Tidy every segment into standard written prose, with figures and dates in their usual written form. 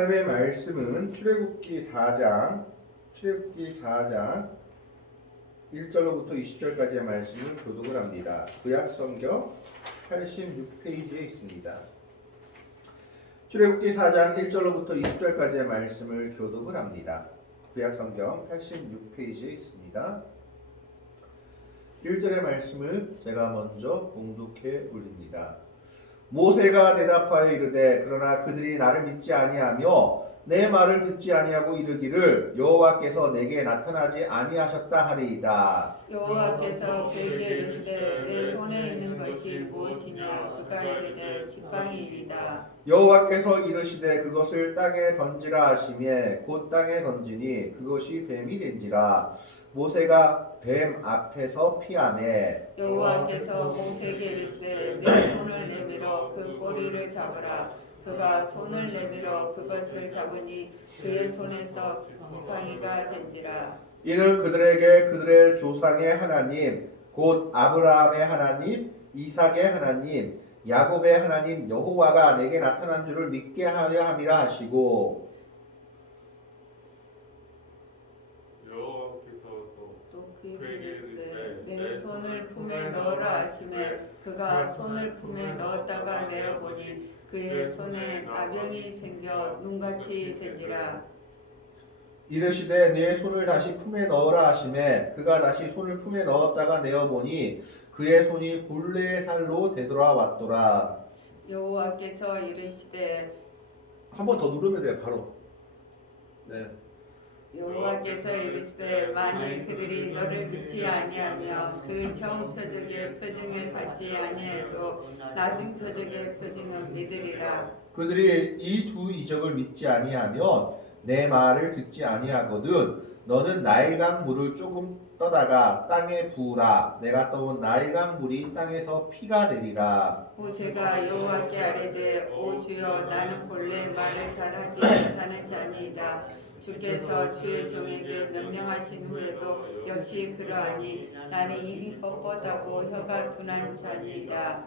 하나님의 말씀은 출애굽기 4장 1절로부터 20절까지의 말씀을 교독을 합니다. 구약성경 86페이지에 있습니다. 출애굽기 4장 1절로부터 20절까지의 말씀을 교독을 합니다. 구약성경 86페이지에 있습니다. 1절의 말씀을 제가 먼저 봉독해 올립니다. 모세가 대답하여 이르되 그러나 그들이 나를 믿지 아니하며 내 말을 듣지 아니하고 이르기를 여호와께서 내게 나타나지 아니하셨다 하리이다. 여호와께서 그에게 이르시되 내 손에 있는 것이 무엇이냐? 그가 이르되 지팡이이다. 여호와께서 이르시되 그것을 땅에 던지라 하시매 곧 땅에 던지니 그것이 뱀이 된지라. 모세가 뱀 앞에서 피하매 여호와께서 모세에게 이르시되 내 손을 내밀어 그 꼬리를 잡으라. 그가 손을 내밀어 그것을 잡으니 그의 손에서 지팡이가 된지라. 이는 그들에게 그들의 조상의 하나님 곧 아브라함의 하나님 이삭의 하나님 야곱의 하나님 여호와가 내게 나타난 줄을 믿게 하려 함이라 하시고 또 그에게 이르시되 내 손을 품에 넣으라 하시매 그가 손을 품에 넣었다가 내어보니 그의 손에 나병이 생겨 눈같이 된지라. 이르시되 내 손을 다시 품에 넣으라 하시매 그가 다시 손을 품에 넣었다가 내어보니 그의 손이 본래의 살로 되돌아왔더라. 여호와께서 이르시되 한 번 더 누르면 돼요. 바로. 네. 여호와께서 이르시되 만일 그들이 너를 믿지 아니하며 그 처음 표적의 표징을 받지 아니해도 나중 표적의 표징은 믿으리라. 그들이 이 두 이적을 믿지 아니하면 내 말을 듣지 아니하거든 너는 나일강 물을 조금 떠다가 땅에 부으라. 내가 떠온 나일강 물이 땅에서 피가 되리라. 모세가 여호와께 아뢰되 오 주여 나는 본래 말을 잘하지 못하는 자니이다. 주께서 주의 종에게 명령하신 후에도 역시 그러하니 나는 입이 뻣뻣하고 혀가 둔한 자니이다.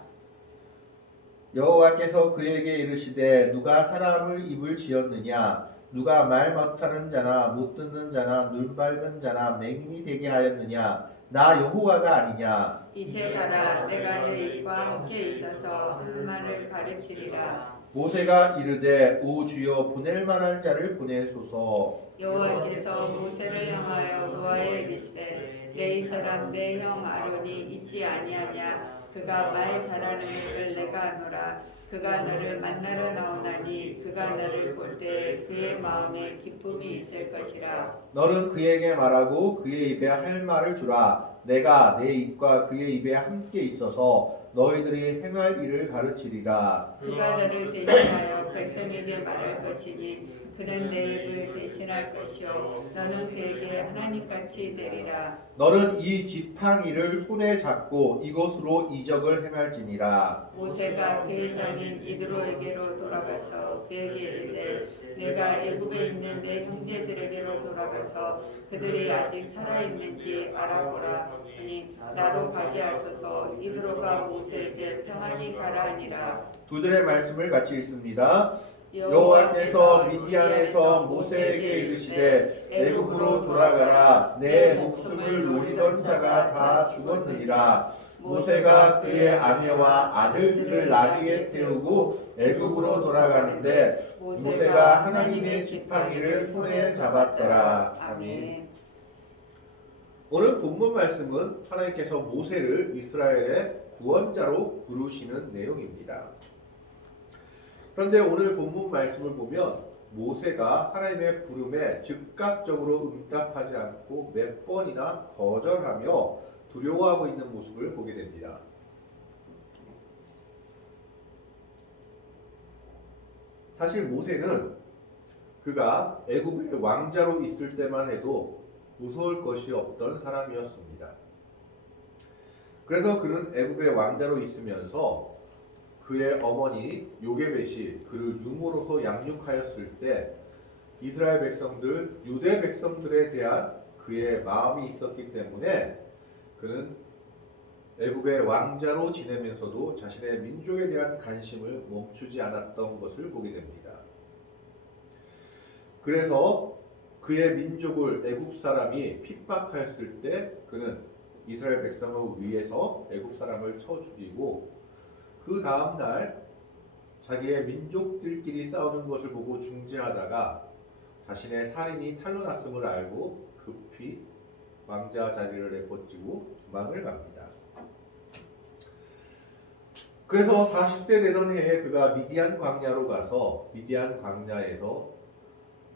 여호와께서 그에게 이르시되 누가 사람을 입을 지었느냐 누가 말 못하는 자나 못 듣는 자나 눈 밝은 자나 맹인이 되게 하였느냐 나 여호와가 아니냐. 이제 가라. 내가 내 입과 함께 있어서 할 말을 가르치리라. 모세가 이르되 오 주여 보낼 만한 자를 보내소서. 여호와께서 모세를 향하여 노아에 이르시되 내 이 사람 내 형 아론이 있지 아니하냐? 그가 말 잘하는 것을 내가 아노라. 그가 너를 만나러 나오나니 그가 너를 볼 때 그의 마음에 기쁨이 있을 것이라. 너는 그에게 말하고 그의 입에 할 말을 주라. 내가 내 입과 그의 입에 함께 있어서 너희들이 행할 일을 가르치리라. 그가 너를 대신하여 백성에게 말할 것이니 그는 내 입을 대신할 것이요 너는 그에게 하나님같이 되리라. 너는 이 지팡이를 손에 잡고 이것으로 이적을 행할지니라. 모세가 그의 장인 이드로에게로 돌아가서 그에게 이르되 내가 애굽에 있는 내 형제들에게로 돌아가서 그들이 아직 살아있는지 알아보라 하니 나로 가게 하소서. 이드로가 모세에게 평안히 가라 하니라. 두 절의 말씀을 같이 읽습니다. 여호와께서 미디안에서 모세에게 이르시되 애굽으로 돌아가라. 내 목숨을 노리던 자가 다 죽었느니라. 모세가 그의 아내와 아들들을 나귀에 태우고 애굽으로 돌아가는데 모세가 하나님의 지팡이를 손에 잡았더라. 아멘. 오늘 본문 말씀은 하나님께서 모세를 이스라엘의 구원자로 부르시는 내용입니다. 그런데 오늘 본문 말씀을 보면 모세가 하나님의 부름에 즉각적으로 응답하지 않고 몇 번이나 거절하며 두려워하고 있는 모습을 보게 됩니다. 사실 모세는 그가 애굽의 왕자로 있을 때만 해도 무서울 것이 없던 사람이었습니다. 그래서 그는 애굽의 왕자로 있으면서 그의 어머니 요게벳이 그를 유모로서 양육하였을 때 이스라엘 백성들, 유대 백성들에 대한 그의 마음이 있었기 때문에 그는 애굽의 왕자로 지내면서도 자신의 민족에 대한 관심을 멈추지 않았던 것을 보게 됩니다. 그래서 그의 민족을 애굽 사람이 핍박하였을 때 그는 이스라엘 백성을 위해서 애굽 사람을 쳐 죽이고 그 다음 날 자기의 민족들끼리 싸우는 것을 보고 중재하다가 자신의 살인이 탄로났음을 알고 급히 왕자 자리를 내버리고 도망을 갑니다. 그래서 40세 되던 해에 그가 미디안 광야로 가서 미디안 광야에서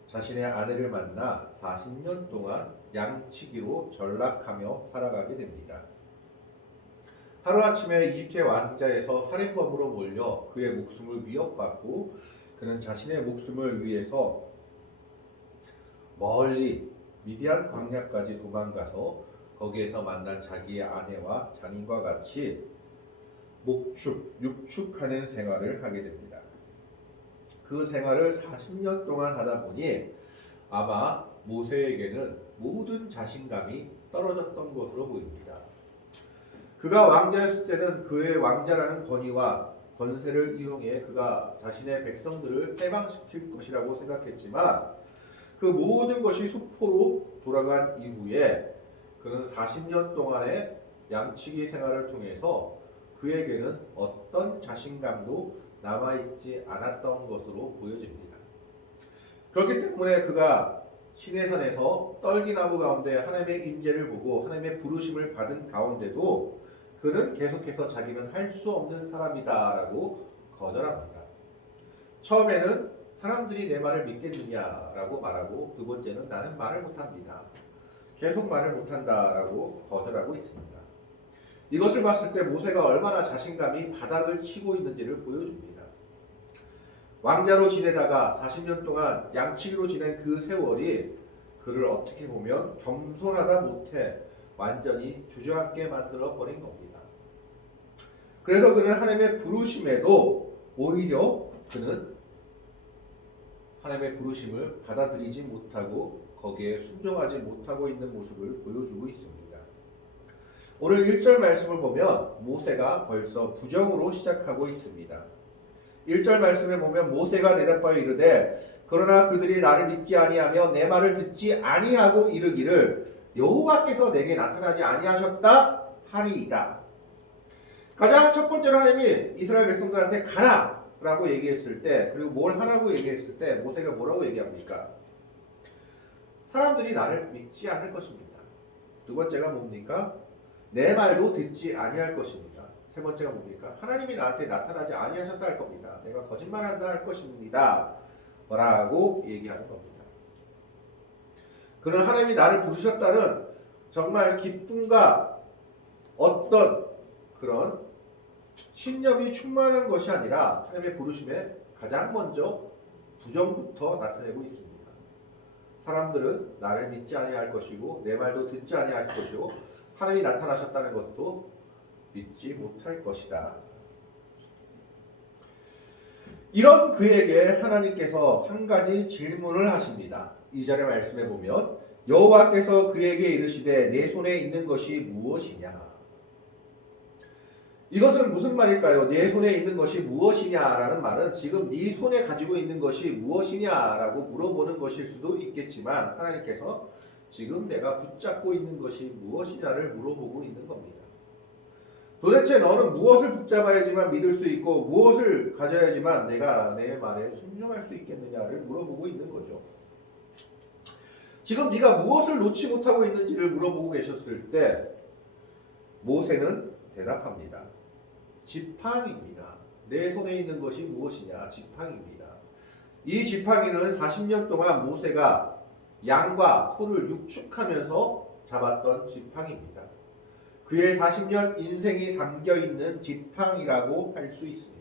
자신의 아내를 만나 40년 동안 양치기로 전락하며 살아가게 됩니다. 하루아침에 이집트 왕자에서 살인범으로 몰려 그의 목숨을 위협받고 그는 자신의 목숨을 위해서 멀리 미디안 광야까지 도망가서 거기에서 만난 자기의 아내와 장인과 같이 육축하는 생활을 하게 됩니다. 그 생활을 40년 동안 하다 보니 아마 모세에게는 모든 자신감이 떨어졌던 것으로 보입니다. 그가 왕자였을 때는 그의 왕자라는 권위와 권세를 이용해 그가 자신의 백성들을 해방시킬 것이라고 생각했지만 그 모든 것이 수포로 돌아간 이후에 그는 40년 동안의 양치기 생활을 통해서 그에게는 어떤 자신감도 남아있지 않았던 것으로 보여집니다. 그렇기 때문에 그가 시내산에서 떨기나무 가운데 하나님의 임재를 보고 하나님의 부르심을 받은 가운데도 그는 계속해서 자기는 할 수 없는 사람이다라고 거절합니다. 처음에는 사람들이 내 말을 믿겠느냐라고 말하고 두 번째는 나는 말을 못합니다. 계속 말을 못한다라고 거절하고 있습니다. 이것을 봤을 때 모세가 얼마나 자신감이 바닥을 치고 있는지를 보여줍니다. 왕자로 지내다가 40년 동안 양치기로 지낸 그 세월이 그를 어떻게 보면 겸손하다 못해 완전히 주저앉게 만들어 버린 겁니다. 그래서 그는 하나님의 부르심에도 오히려 그는 하나님의 부르심을 받아들이지 못하고 거기에 순종하지 못하고 있는 모습을 보여주고 있습니다. 오늘 1절 말씀을 보면 모세가 벌써 부정으로 시작하고 있습니다. 1절 말씀에 보면 모세가 대답하여 이르되 그러나 그들이 나를 믿지 아니하며 내 말을 듣지 아니하고 이르기를 여호와께서 내게 나타나지 아니하셨다 하리이다. 가장 첫 번째로 하나님이 이스라엘 백성들한테 가라 라고 얘기했을 때 그리고 뭘 하라고 얘기했을 때 모세가 뭐라고 얘기합니까? 사람들이 나를 믿지 않을 것입니다. 두 번째가 뭡니까? 내 말도 듣지 아니할 것입니다. 세 번째가 뭡니까? 하나님이 나한테 나타나지 아니하셨다 할 겁니다. 내가 거짓말한다 할 것입니다. 라고 얘기하는 겁니다. 그는 하나님이 나를 부르셨다는 정말 기쁨과 어떤 그런 신념이 충만한 것이 아니라 하나님의 부르심에 가장 먼저 부정부터 나타내고 있습니다. 사람들은 나를 믿지 아니할 것이고 내 말도 듣지 아니할 것이고 하나님이 나타나셨다는 것도 믿지 못할 것이다. 이런 그에게 하나님께서 한 가지 질문을 하십니다. 2절의 말씀에 보면 여호와께서 그에게 이르시되 내 손에 있는 것이 무엇이냐? 이것은 무슨 말일까요? 내 손에 있는 것이 무엇이냐라는 말은 지금 네 손에 가지고 있는 것이 무엇이냐라고 물어보는 것일 수도 있겠지만 하나님께서 지금 내가 붙잡고 있는 것이 무엇이냐를 물어보고 있는 겁니다. 도대체 너는 무엇을 붙잡아야지만 믿을 수 있고 무엇을 가져야지만 내가 내 말에 순종할 수 있겠느냐를 물어보고 있는 거죠. 지금 네가 무엇을 놓지 못하고 있는지를 물어보고 계셨을 때 모세는 대답합니다. 지팡이입니다. 내 손에 있는 것이 무엇이냐? 지팡이입니다. 이 지팡이는 40년 동안 모세가 양과 소를 육축하면서 잡았던 지팡이입니다. 그의 40년 인생이 담겨있는 지팡이라고 할 수 있습니다.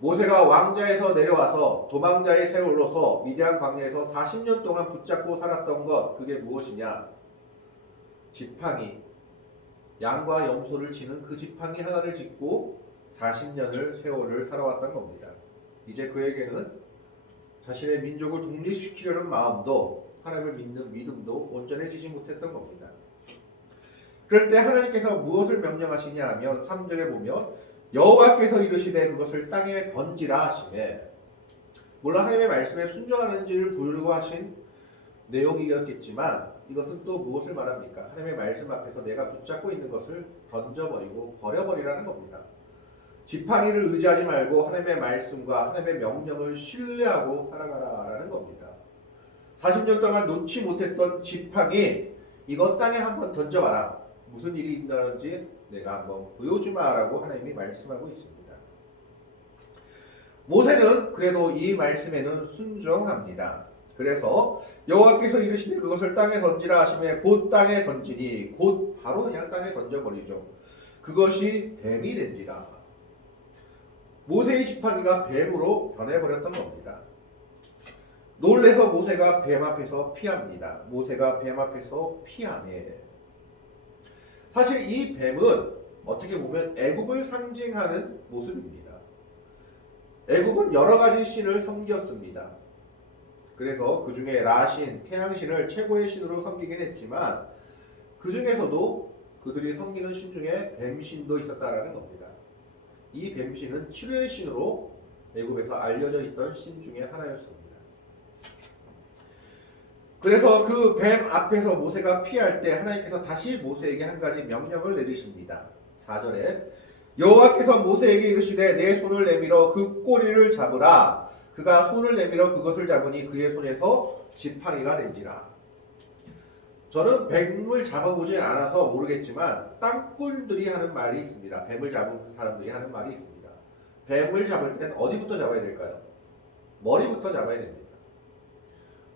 모세가 왕자에서 내려와서 도망자의 세월로서 미디안 광야에서 40년 동안 붙잡고 살았던 것, 그게 무엇이냐? 지팡이, 양과 염소를 치는 그 지팡이 하나를 짚고 40년을 세월을 살아왔던 겁니다. 이제 그에게는 자신의 민족을 독립시키려는 마음도 하나님을 믿는 믿음도 온전해지지 못했던 겁니다. 그럴 때 하나님께서 무엇을 명령하시냐 하면 3절에 보면 여호와께서 이르시되 그것을 땅에 던지라 하시매 물론 하나님의 말씀에 순종하는지를 보여주고 하신 내용이었겠지만 이것은 또 무엇을 말합니까? 하나님의 말씀 앞에서 내가 붙잡고 있는 것을 던져버리고 버려버리라는 겁니다. 지팡이를 의지하지 말고 하나님의 말씀과 하나님의 명령을 신뢰하고 살아가라라는 겁니다. 40년 동안 놓지 못했던 지팡이 이거 땅에 한번 던져봐라. 무슨 일이 있다는지 내가 한번 보여주마라고 하나님이 말씀하고 있습니다. 모세는 그래도 이 말씀에는 순종합니다. 그래서 여호와께서 이르시되 그것을 땅에 던지라 하시매 곧 땅에 던지니 곧 바로 그냥 땅에 던져버리죠. 그것이 뱀이 된지라. 모세의 지팡이가 뱀으로 변해버렸던 겁니다. 놀래서 모세가 뱀 앞에서 피합니다. 모세가 뱀 앞에서 피하네. 사실 이 뱀은 어떻게 보면 애굽을 상징하는 모습입니다. 애굽은 여러 가지 신을 섬겼습니다. 그래서 그 중에 라신, 태양신을 최고의 신으로 섬기긴 했지만 그 중에서도 그들이 섬기는 신 중에 뱀신도 있었다라는 겁니다. 이 뱀신은 치료의 신으로 애굽에서 알려져 있던 신 중에 하나였습니다. 그래서 그 뱀 앞에서 모세가 피할 때 하나님께서 다시 모세에게 한 가지 명령을 내리십니다. 4절에 여호와께서 모세에게 이르시되 내 손을 내밀어 그 꼬리를 잡으라. 그가 손을 내밀어 그것을 잡으니 그의 손에서 지팡이가 된지라. 저는 뱀을 잡아보지 않아서 모르겠지만 땅꾼들이 하는 말이 있습니다. 뱀을 잡은 사람들이 하는 말이 있습니다. 뱀을 잡을 땐 어디부터 잡아야 될까요? 머리부터 잡아야 됩니다.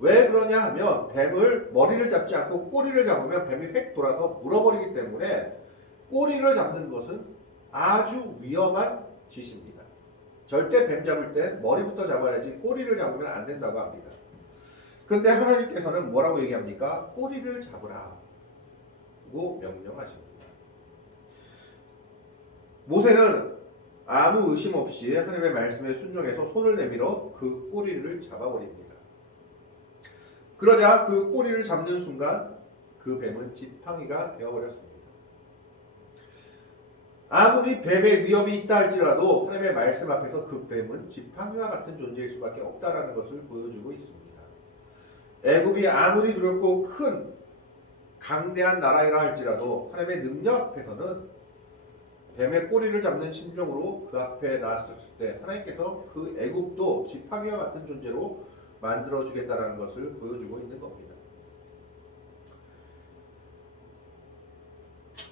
왜 그러냐 하면 뱀을 머리를 잡지 않고 꼬리를 잡으면 뱀이 획 돌아서 물어버리기 때문에 꼬리를 잡는 것은 아주 위험한 짓입니다. 절대 뱀 잡을 땐 머리부터 잡아야지 꼬리를 잡으면 안 된다고 합니다. 그런데 하나님께서는 뭐라고 얘기합니까? 꼬리를 잡으라고 명령하십니다. 모세는 아무 의심 없이 하나님의 말씀에 순종해서 손을 내밀어 그 꼬리를 잡아버립니다. 그러자 그 꼬리를 잡는 순간 그 뱀은 지팡이가 되어버렸습니다. 아무리 뱀의 위협이 있다 할지라도 하나님의 말씀 앞에서 그 뱀은 지팡이와 같은 존재일 수밖에 없다라는 것을 보여주고 있습니다. 애굽이 아무리 두렵고 큰 강대한 나라이라 할지라도 하나님의 능력 앞에서는 뱀의 꼬리를 잡는 심정으로 그 앞에 나섰을 때 하나님께서 그 애굽도 지팡이와 같은 존재로 만들어주겠다라는 것을 보여주고 있는 겁니다.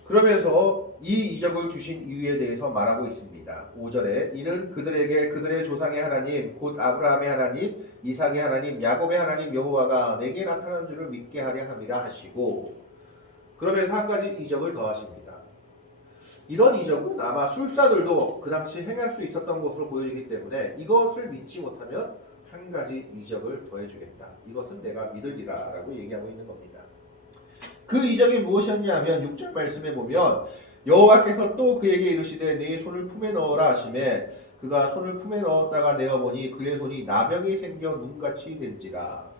그러면서 이 이적을 주신 이유에 대해서 말하고 있습니다. 5절에 이는 그들에게 그들의 조상의 하나님 곧 아브라함의 하나님 이삭의 하나님 야곱의 하나님 여호와가 내게 나타난 줄을 믿게 하려 함이라 하시고 그러면서 한 가지 이적을 더하십니다. 이런 이적은 아마 술사들도 그 당시 행할 수 있었던 것으로 보여지기 때문에 이것을 믿지 못하면 한 가지 이적을 더해주겠다. 이것은 내가 믿으리라 라고 얘기하고 있는 겁니다. 그 이적이 무엇이었냐면 6절 말씀에 보면 여호와께서 또 그에게 이르시되 네 손을 품에 넣어라 하시매 그가 손을 품에 넣었다가 내어보니 그의 손이 나병이 생겨 눈같이 된지라.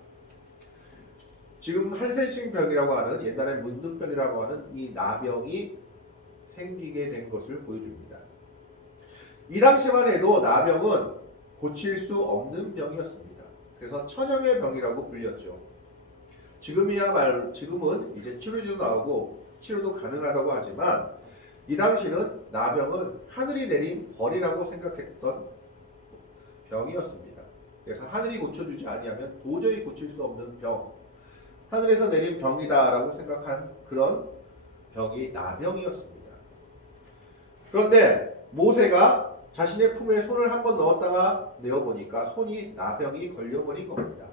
지금 한센싱병이라고 하는 옛날에 문둥병이라고 하는 이 나병이 생기게 된 것을 보여줍니다. 이 당시만 해도 나병은 고칠 수 없는 병이었습니다. 그래서 천형의 병이라고 불렸죠. 지금은 이제 치료제도 나오고 치료도 가능하다고 하지만 이 당시는 나병은 하늘이 내린 벌이라고 생각했던 병이었습니다. 그래서 하늘이 고쳐주지 아니하면 도저히 고칠 수 없는 병, 하늘에서 내린 병이다라고 생각한 그런 병이 나병이었습니다. 그런데 모세가 자신의 품에 손을 한번 넣었다가 내어보니까 손이 나병이 걸려버린 겁니다.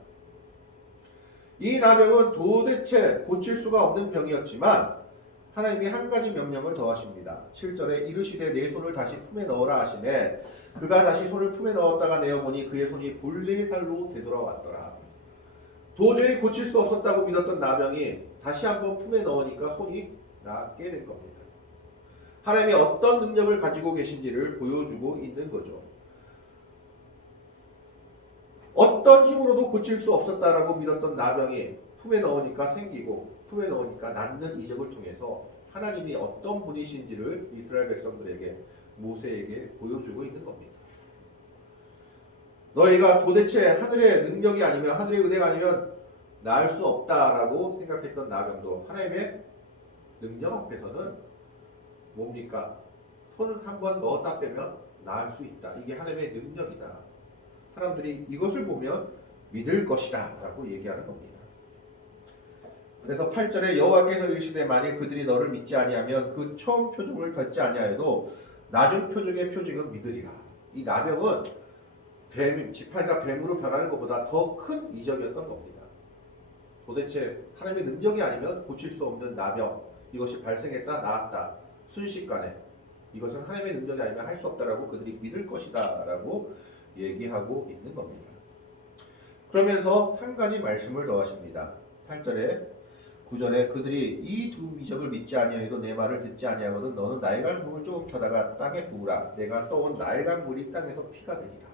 이 나병은 도대체 고칠 수가 없는 병이었지만 하나님이 한 가지 명령을 더하십니다. 7절에 이르시되 내 손을 다시 품에 넣어라 하시매 그가 다시 손을 품에 넣었다가 내어보니 그의 손이 본래의 살로 되돌아왔더라. 도저히 고칠 수 없었다고 믿었던 나병이 다시 한번 품에 넣으니까 손이 낫게 된 겁니다. 하나님이 어떤 능력을 가지고 계신지를 보여주고 있는 거죠. 어떤 힘으로도 고칠 수 없었다라고 믿었던 나병이 품에 넣으니까 생기고 품에 넣으니까 낫는 이적을 통해서 하나님이 어떤 분이신지를 이스라엘 백성들에게 모세에게 보여주고 있는 겁니다. 너희가 도대체 하늘의 능력이 아니면 하늘의 은혜가 아니면 나을 수 없다라고 생각했던 나병도 하나님의 능력 앞에서는 뭡니까? 손을 한번 넣었다 빼면 나을 수 있다. 이게 하나님의 능력이다. 사람들이 이것을 보면 믿을 것이다 라고 얘기하는 겁니다. 그래서 8절에 여호와께서 이르시되 만일 그들이 너를 믿지 아니하면 그 처음 표적을 듣지 아니하여도 나중 표적의 표징은 믿으리라. 이 나병은 지팡이가 뱀으로 변하는 것보다 더 큰 이적이었던 겁니다. 도대체 하나님의 능력이 아니면 고칠 수 없는 나병, 이것이 발생했다 나았다 순식간에, 이것은 하나님의 능력이 아니면 할 수 없다라고 그들이 믿을 것이다 라고 얘기하고 있는 겁니다. 그러면서 한 가지 말씀을 더하십니다. 8절에 9절에 그들이 이 두 이적을 믿지 아니하여도 내 말을 듣지 아니하거든 너는 나일강 물을 조금 켜다가 땅에 부으라. 내가 떠온 나일강 물이 땅에서 피가 되리라.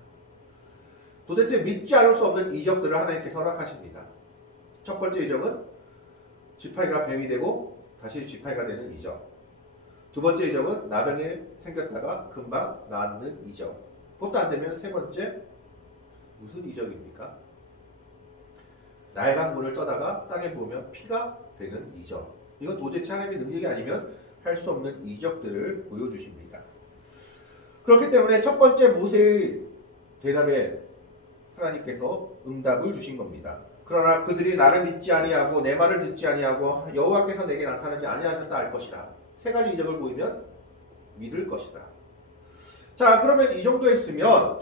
도대체 믿지 않을 수 없는 이적들을 하나님께서 허락하십니다. 첫 번째 이적은 지팡이가 뱀이 되고 다시 지팡이가 되는 이적. 두 번째 이적은 나병이 생겼다가 금방 낫는 이적. 그것도 안 되면 세 번째 무슨 이적입니까? 나일강 물을 떠다가 땅에 부으면 피가 되는 이적. 이건 도대체 하나님의 능력이 아니면 할 수 없는 이적들을 보여주십니다. 그렇기 때문에 첫 번째 모세의 대답에 하나님께서 응답을 주신 겁니다. 그러나 그들이 나를 믿지 아니하고 내 말을 듣지 아니하고 여호와께서 내게 나타나지 아니하셨다 할 것이라. 세 가지 이적을 보이면 믿을 것이다. 자, 그러면 이 정도 했으면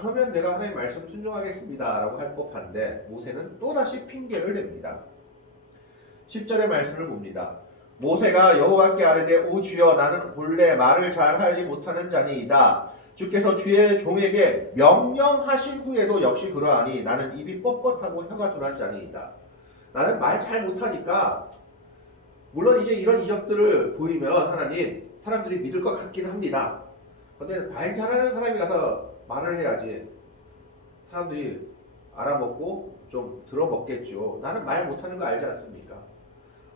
그러면 내가 하나님 말씀 순종하겠습니다 라고 할 법한데 모세는 또다시 핑계를 냅니다. 10절의 말씀을 봅니다. 모세가 여호와께 아뢰되 오 주여 나는 본래 말을 잘하지 못하는 자니이다. 주께서 주의 종에게 명령하신 후에도 역시 그러하니 나는 입이 뻣뻣하고 혀가 둔한 자니이다. 나는 말 잘 못하니까 물론 이제 이런 이적들을 보이면 하나님 사람들이 믿을 것 같긴 합니다. 그런데 말 잘하는 사람이 가서 말을 해야지 사람들이 알아먹고 좀 들어먹겠죠. 나는 말 못하는 거 알지 않습니까?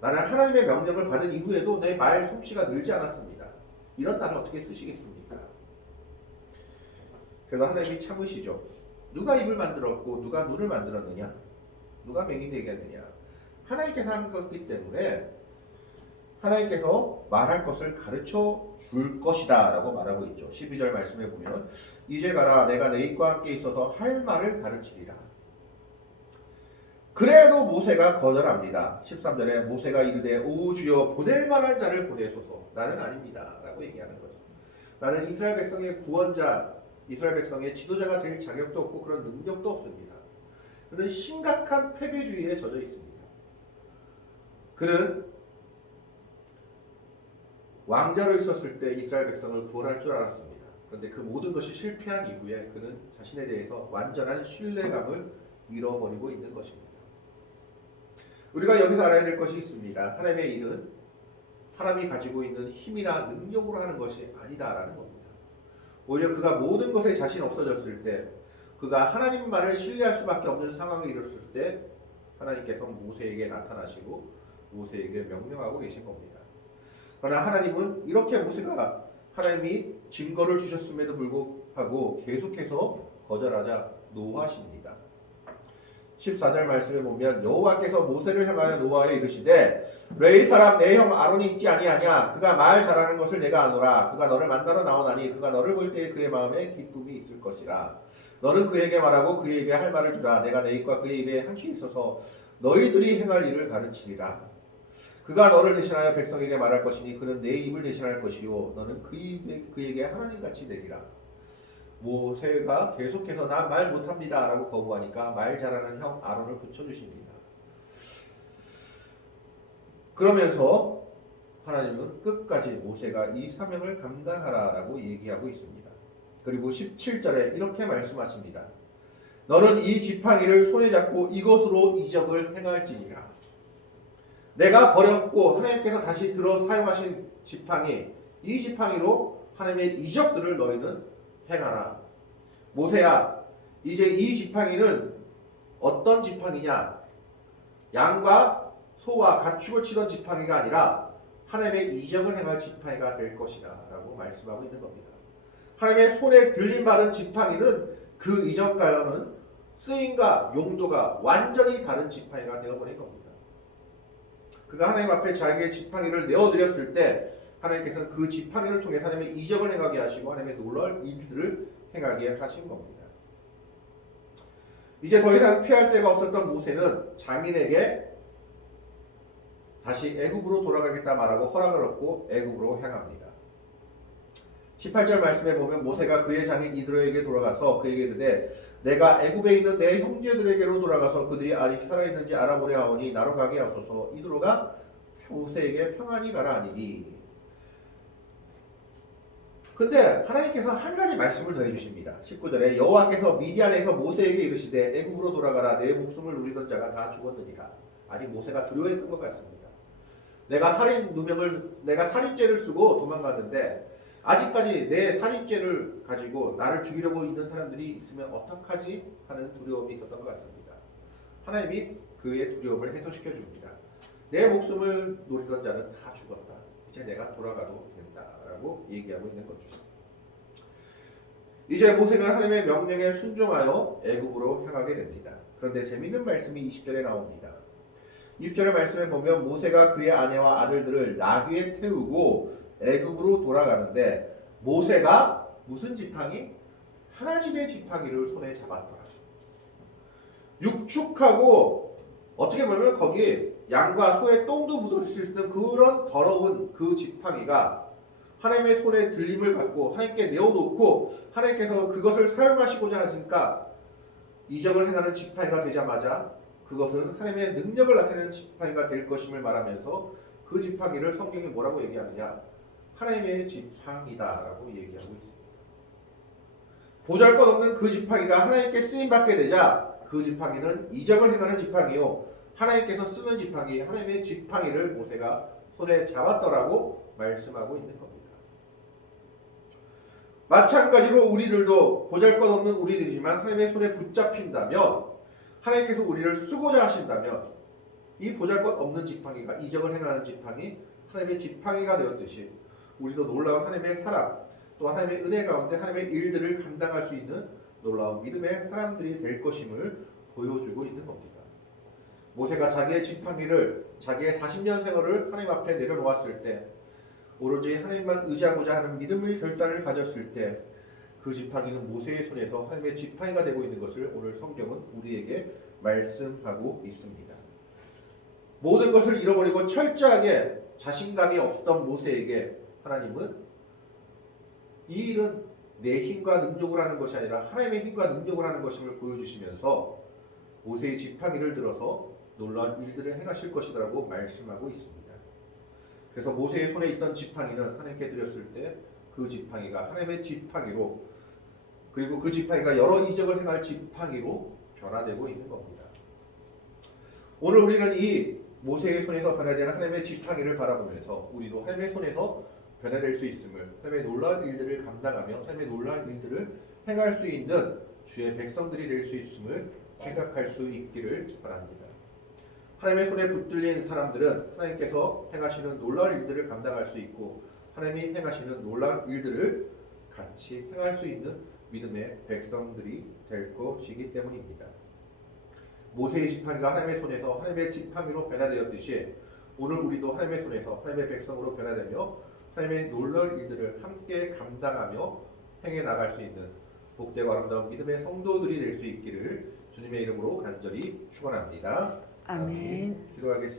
나는 하나님의 명령을 받은 이후에도 내 말 솜씨가 늘지 않았습니다. 이런 나를 어떻게 쓰시겠습니까? 그래서 하나님이 참으시죠. 누가 입을 만들었고 누가 눈을 만들었느냐? 누가 맹인되게 했느냐? 하나님께서 한 것이기 때문에 하나님께서 말할 것을 가르쳐 줄 것이다 라고 말하고 있죠. 12절 말씀에 보면 이제 가라 내가 내 입과 함께 있어서 할 말을 가르치리라. 그래도 모세가 거절합니다. 13절에 모세가 이르되 오 주여 보낼 만한 자를 보내소서. 나는 아닙니다 라고 얘기하는 거죠. 나는 이스라엘 백성의 구원자, 이스라엘 백성의 지도자가 될 자격도 없고 그런 능력도 없습니다. 그는 심각한 패배주의에 젖어 있습니다. 그는 왕자로 있었을 때 이스라엘 백성을 구원할 줄 알았습니다. 그런데 그 모든 것이 실패한 이후에 그는 자신에 대해서 완전한 신뢰감을 잃어버리고 있는 것입니다. 우리가 여기서 알아야 될 것이 있습니다. 하나님의 일은 사람이 가지고 있는 힘이나 능력으로 하는 것이 아니다라는 겁니다. 오히려 그가 모든 것에 자신 없어졌을 때, 그가 하나님만을 신뢰할 수밖에 없는 상황에 이르렀을 때 하나님께서 모세에게 나타나시고 모세에게 명령하고 계신 겁니다. 그러나 하나님은 이렇게 모세가 하나님이 증거를 주셨음에도 불구하고 계속해서 거절하자 노하십니다. 14절 말씀에 보면 여호와께서 모세를 향하여 노하여 이르시되 레위 사람 내 형 아론이 있지 아니하냐? 그가 말 잘하는 것을 내가 아노라. 그가 너를 만나러 나오나니 그가 너를 볼 때에 그의 마음에 기쁨이 있을 것이라. 너는 그에게 말하고 그의 입에 할 말을 주라. 내가 내 입과 그의 입에 함께 있어서 너희들이 행할 일을 가르치리라. 그가 너를 대신하여 백성에게 말할 것이니 그는 내 입을 대신할 것이요 너는 그에게 하나님같이 되리라. 모세가 계속해서 난 말 못합니다 라고 거부하니까 말 잘하는 형 아론을 붙여주십니다. 그러면서 하나님은 끝까지 모세가 이 사명을 감당하라 라고 얘기하고 있습니다. 그리고 17절에 이렇게 말씀하십니다. 너는 이 지팡이를 손에 잡고 이것으로 이적을 행할지니라. 내가 버렸고 하나님께서 다시 들어 사용하신 지팡이, 이 지팡이로 하나님의 이적들을 너희는 행하라. 모세야, 이제 이 지팡이는 어떤 지팡이냐? 양과 소와 가축을 치던 지팡이가 아니라 하나님의 이적을 행할 지팡이가 될 것이다 라고 말씀하고 있는 겁니다. 하나님의 손에 들림 받은 지팡이는 그 이전과는 쓰임과 용도가 완전히 다른 지팡이가 되어버린 겁니다. 그가 하나님 앞에 자기의 지팡이를 내어드렸을 때 하나님께서는 그 지팡이를 통해 하나님의 이적을 행하게 하시고 하나님의 놀라운 일들을 행하게 하신 겁니다. 이제 더 이상 피할 데가 없었던 모세는 장인에게 다시 애굽으로 돌아가겠다 말하고 허락을 얻고 애굽으로 향합니다. 18절 말씀에 보면 모세가 그의 장인 이드로에게 돌아가서 그에게 이르되 내가 애굽에 있는 내 형제들에게로 돌아가서 그들이 아직 살아있는지 알아보려 하오니 나로 가게 하소서. 이드로가 모세에게 평안히 가라 하니니. 근데 하나님께서 한 가지 말씀을 더해 주십니다. 19절에 여호와께서 미디안에서 모세에게 이르시되 애굽으로 돌아가라. 내 목숨을 누리던 자가 다 죽었느니라. 아직 모세가 두려워했던 것 같습니다. 내가 살인죄를 쓰고 도망갔는데 아직까지 내 살인죄를 가지고 나를 죽이려고 있는 사람들이 있으면 어떡하지 하는 두려움이 있었던 것 같습니다. 하나님이 그의 두려움을 해소시켜 줍니다. 내 목숨을 노리던 자는 다 죽었다. 이제 내가 돌아가도 된다라고 얘기하고 있는 거죠. 이제 모세는 하나님의 명령에 순종하여 애굽으로 향하게 됩니다. 그런데 재미있는 말씀이 20절에 나옵니다. 20절의 말씀에 보면 모세가 그의 아내와 아들들을 나귀에 태우고 애굽으로 돌아가는데 모세가 무슨 지팡이? 하나님의 지팡이를 손에 잡았더라. 육축하고 어떻게 보면 거기 양과 소의 똥도 묻을 수 있는 그런 더러운 그 지팡이가 하나님의 손에 들림을 받고 하나님께 내어놓고 하나님께서 그것을 사용하시고자 하시니까 이적을 행하는 지팡이가 되자마자 그것은 하나님의 능력을 나타내는 지팡이가 될 것임을 말하면서 그 지팡이를 성경이 뭐라고 얘기하느냐? 하나님의 지팡이다라고 얘기하고 있습니다. 보잘것없는 그 지팡이가 하나님께 쓰임받게 되자 그 지팡이는 이적을 행하는 지팡이요 하나님께서 쓰는 지팡이, 하나님의 지팡이를 모세가 손에 잡았더라고 말씀하고 있는 겁니다. 마찬가지로 우리들도 보잘것없는 우리들이지만 하나님의 손에 붙잡힌다면 하나님께서 우리를 쓰고자 하신다면 이 보잘것없는 지팡이가 이적을 행하는 지팡이, 하나님의 지팡이가 되었듯이 우리도 놀라운 하나님의 사람, 또 하나님의 은혜 가운데 하나님의 일들을 감당할 수 있는 놀라운 믿음의 사람들이 될 것임을 보여주고 있는 겁니다. 모세가 자기의 지팡이를 자기의 40년 생활을 하나님 앞에 내려놓았을 때 오로지 하나님만 의지하고자 하는 믿음의 결단을 가졌을 때 그 지팡이는 모세의 손에서 하나님의 지팡이가 되고 있는 것을 오늘 성경은 우리에게 말씀하고 있습니다. 모든 것을 잃어버리고 철저하게 자신감이 없었던 모세에게 하나님은 이 일은 내 힘과 능력으로 하는 것이 아니라 하나님의 힘과 능력으로 하는 것임을 보여주시면서 모세의 지팡이를 들어서 놀라운 일들을 행하실 것이라고 말씀하고 있습니다. 그래서 모세의 손에 있던 지팡이는 하나님께 드렸을 때 그 지팡이가 하나님의 지팡이로 그리고 그 지팡이가 여러 이적을 행할 지팡이로 변화되고 있는 겁니다. 오늘 우리는 이 모세의 손에서 변화되는 하나님의 지팡이를 바라보면서 우리도 하나님의 손에서 변화될 수 있음을, 하나님의 놀라운 일들을 감당하며 하나님의 놀라운 일들을 행할 수 있는 주의 백성들이 될 수 있음을 생각할 수 있기를 바랍니다. 하나님의 손에 붙들린 사람들은 하나님께서 행하시는 놀라운 일들을 감당할 수 있고 하나님이 행하시는 놀라운 일들을 같이 행할 수 있는 믿음의 백성들이 될 것이기 때문입니다. 모세의 지팡이가 하나님의 손에서 하나님의 지팡이로 변화되었듯이 오늘 우리도 하나님의 손에서 하나님의 백성으로 변화되며 하나님의 놀라운 일들을 함께 감당하며 행해 나갈 수 있는 복되고 아름다운 믿음의 성도들이 될 수 있기를 주님의 이름으로 간절히 축원합니다. 아멘. 기도하겠습니다.